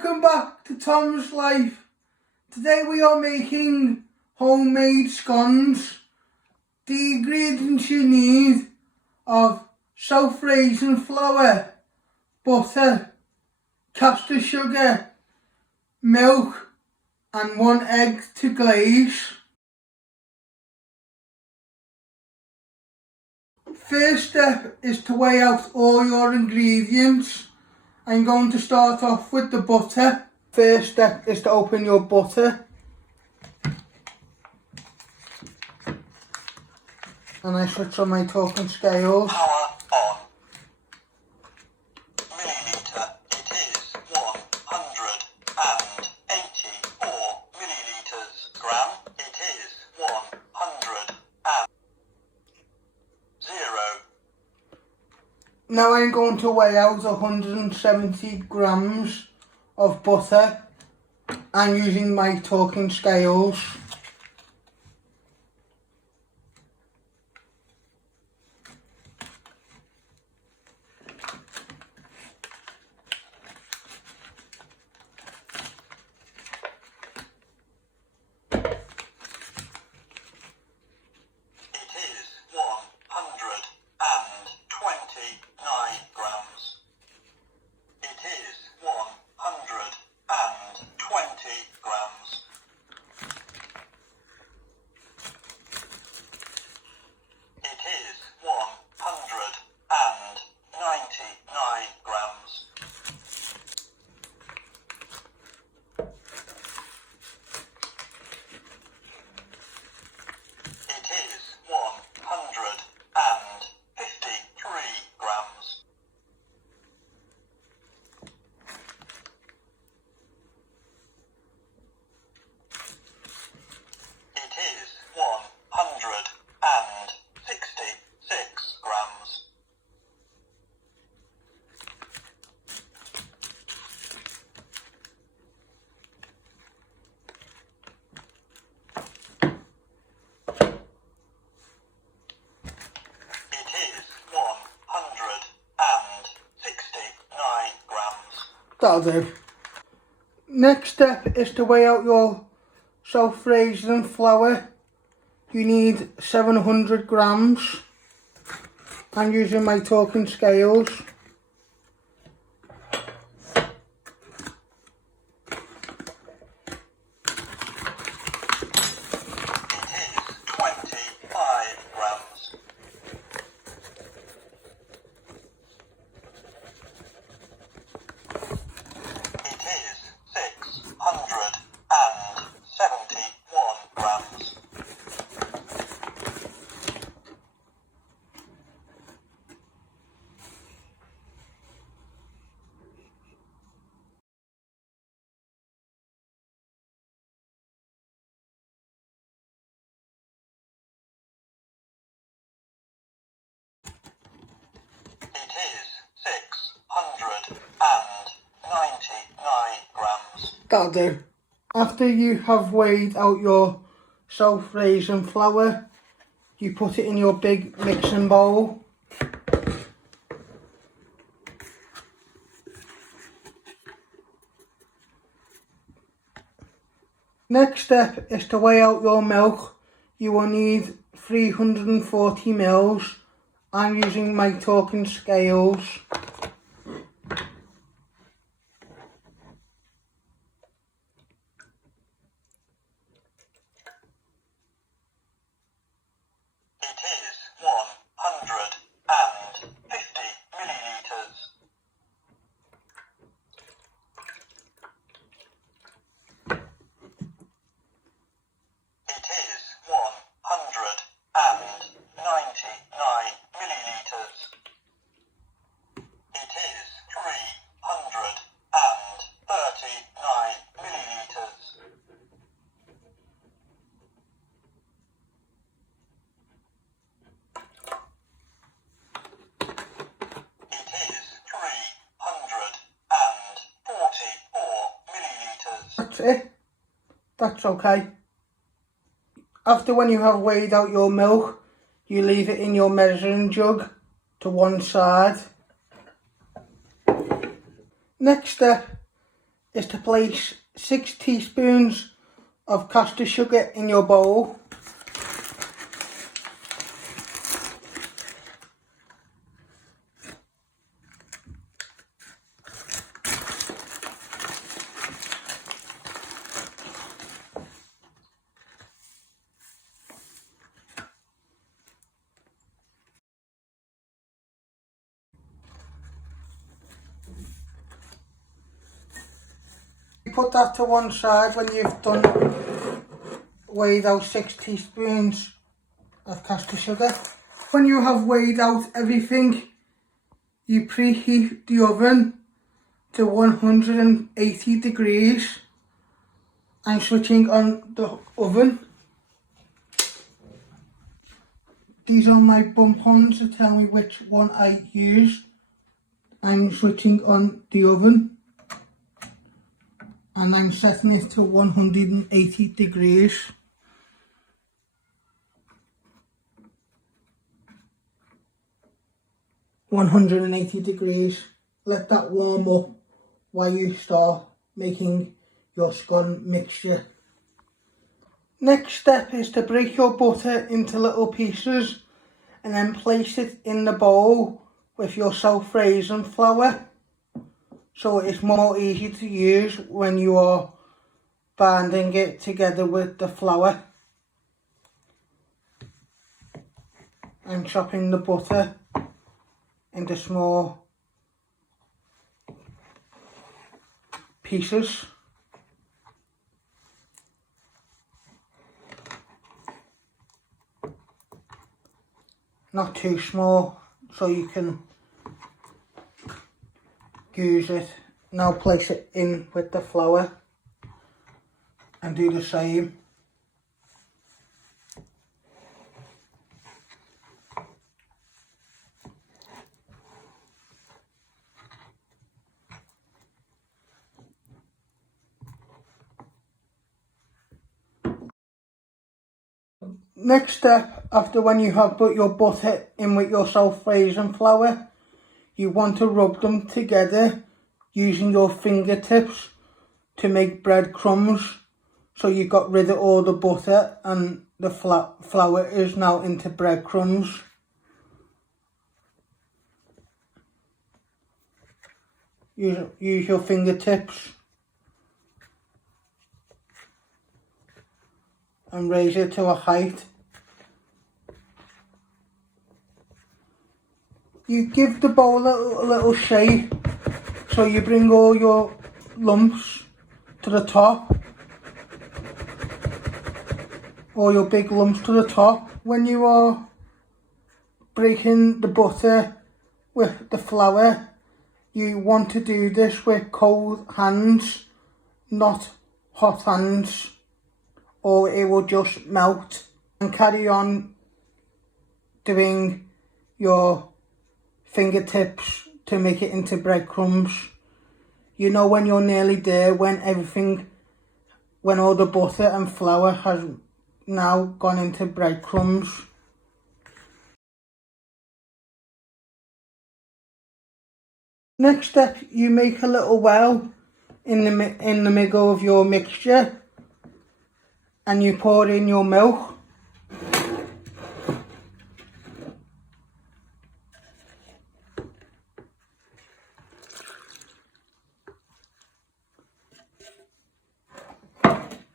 Welcome back to Tom's Life. Today we are making homemade scones. The ingredients you need are self-raising flour, butter, caster sugar, milk and 1 egg to glaze. First step is to weigh out all your ingredients. I'm going to start off with the butter. First step is to open your butter. And I switch on my talking scales. Power on. Milliliter, it is 184 milliliters. Gram, it is 100 and 0. Now I'm going to weigh out 170 grams of butter. I'm using my talking scales. That'll do. Next step is to weigh out your self-raising flour. You need 700 grams. I'm using my talking scales. It is 699 grams. That'll do. After you have weighed out your self-raising flour, you put it in your big mixing bowl. Next step is to weigh out your milk. You will need 340 mils. I'm using my talking scales. It is 150 milliliters. It is 199 milliliters. It is 339 milliliters. It is 344 milliliters. That's it. That's okay. After when you have weighed out your milk, you leave it in your measuring jug to one side. Next step is to place 6 teaspoons of caster sugar in your bowl. Put that to one side when you've weighed out 6 teaspoons of caster sugar. When you have weighed out everything, you preheat the oven to 180 degrees. I'm switching on the oven. These are my bump ons to tell me which one I use. I'm switching on the oven and I'm setting it to 180 degrees. Let that warm up while you start making your scone mixture. Next step is to break your butter into little pieces and then place it in the bowl with your self-raising flour, so it's more easy to use when you are binding it together with the flour. I'm chopping the butter into small pieces. Not too small, so you can use it. Now place it in with the flour and do the same. Next step, after when you have put your butter in with your self-raising flour, you want to rub them together using your fingertips to make breadcrumbs. So you got rid of all the butter and the flour is now into breadcrumbs. Use your fingertips and raise it to a height. You give the bowl a little shake, so you bring all your lumps to the top, all your big lumps to the top. When you are breaking the butter with the flour, you want to do this with cold hands, not hot hands, or it will just melt. And carry on doing your fingertips to make it into breadcrumbs. You know when you're nearly there, when all the butter and flour has now gone into breadcrumbs. Next step, you make a little well in the middle of your mixture and you pour in your milk.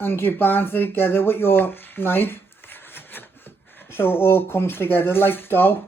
And you bind it together with your knife so it all comes together like dough.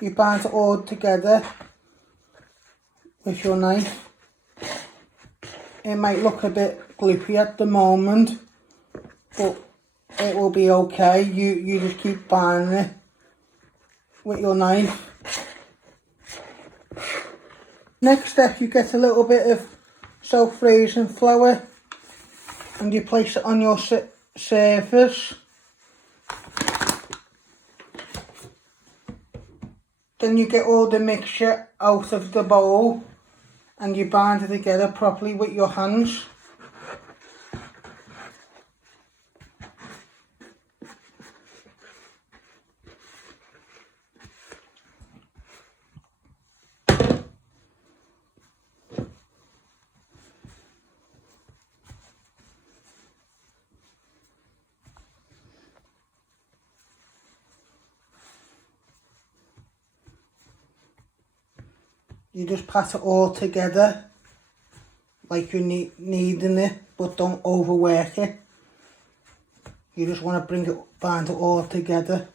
You bind it all together with your knife. It might look a bit gloopy at the moment, but it will be okay. You just keep binding it with your knife. Next step, you get a little bit of self-raising flour and you place it on your surface. Then you get all the mixture out of the bowl and you bind it together properly with your hands. You just pat it all together like you're kneading it, but don't overwork it. You just want to bind it all together.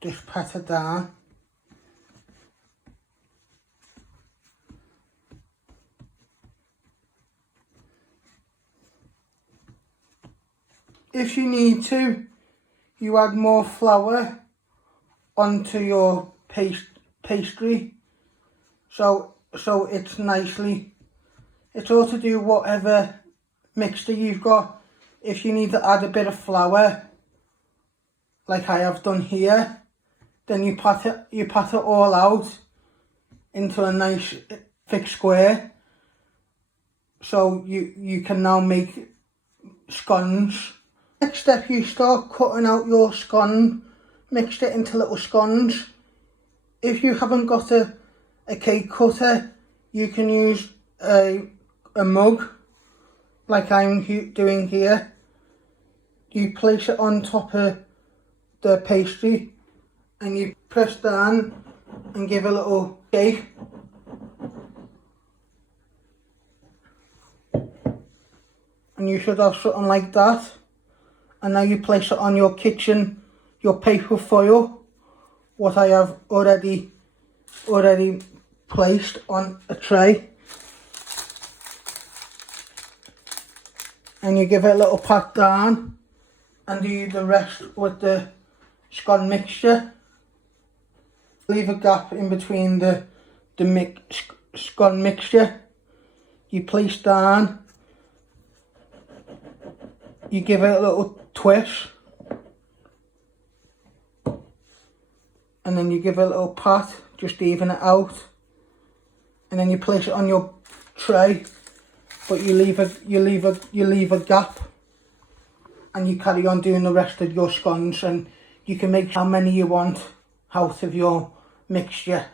Just pat it down. If you need to, you add more flour onto your pastry, so it's nicely. It's all to do whatever mixture you've got. If you need to add a bit of flour, like I have done here, then you pat it all out into a nice thick square. So you can now make scones. Next step, you start cutting out your scone mixture into little scones. If you haven't got a cake cutter, you can use a mug like I'm doing here. You place it on top of the pastry and you press down and give a little shake. And you should have something like that. And now you place it on your paper foil, what I have already placed on a tray. And you give it a little pat down and do the rest with the scone mixture. Leave a gap in between the scone mixture. You place down. You give it a little twist. And then you give it a little pat, just even it out. And then you place it on your tray, but you leave a gap. And you carry on doing the rest of your scones, and you can make how many you want out of your mixture.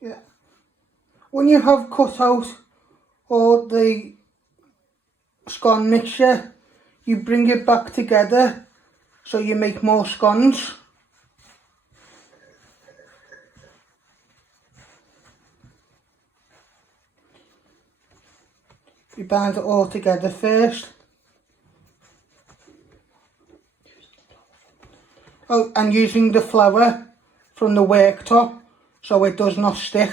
Yeah. When you have cut out all the scone mixture, you bring it back together so you make more scones. You bind it all together first. Oh, and using the flour from the worktop so it does not stick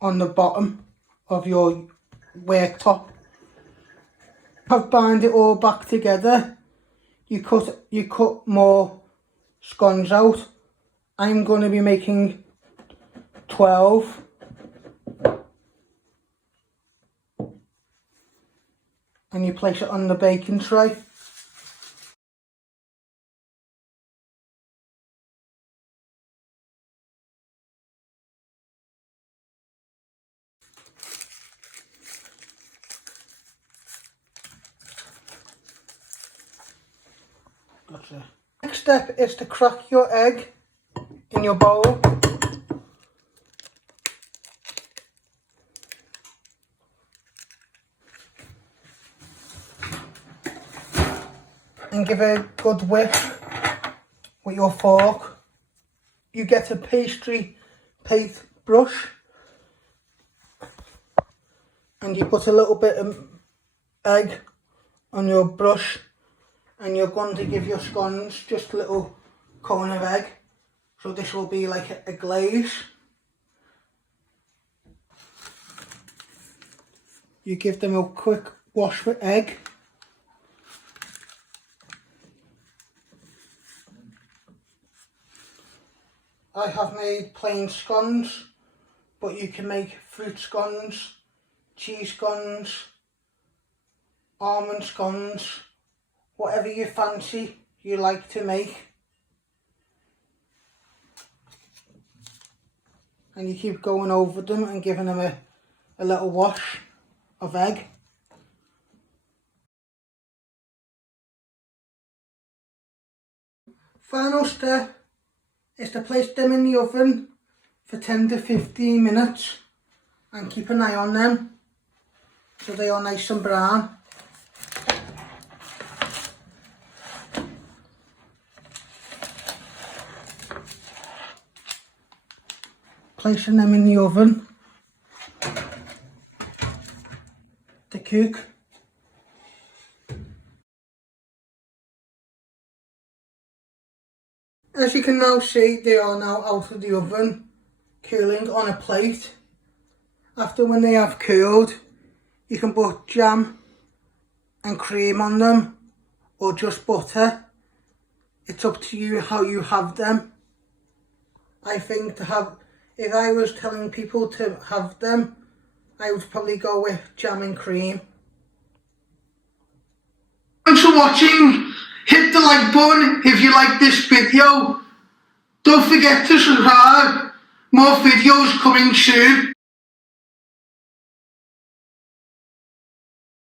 on the bottom of your worktop. Have bind it all back together. You cut more scones out. I'm going to be making 12. And you place it on the baking tray. Gotcha. Next step is to crack your egg in your bowl. And give it a good whisk with your fork. You get a pastry paste brush and you put a little bit of egg on your brush, and you're going to give your scones just a little cone of egg. So this will be like a glaze. You give them a quick wash with egg. I have made plain scones, but you can make fruit scones, cheese scones, almond scones, whatever you fancy you like to make. And you keep going over them and giving them a little wash of egg. Final step is to place them in the oven for 10 to 15 minutes and keep an eye on them so they are nice and brown. Placing them in the oven to cook. As you can now see, they are now out of the oven, cooling on a plate. After when they have cooled, you can put jam and cream on them or just butter. It's up to you how you have them. I think if I was telling people to have them, I would probably go with jam and cream. Thanks for watching. Hit the like button if you like this video. Don't forget to subscribe. More videos coming soon.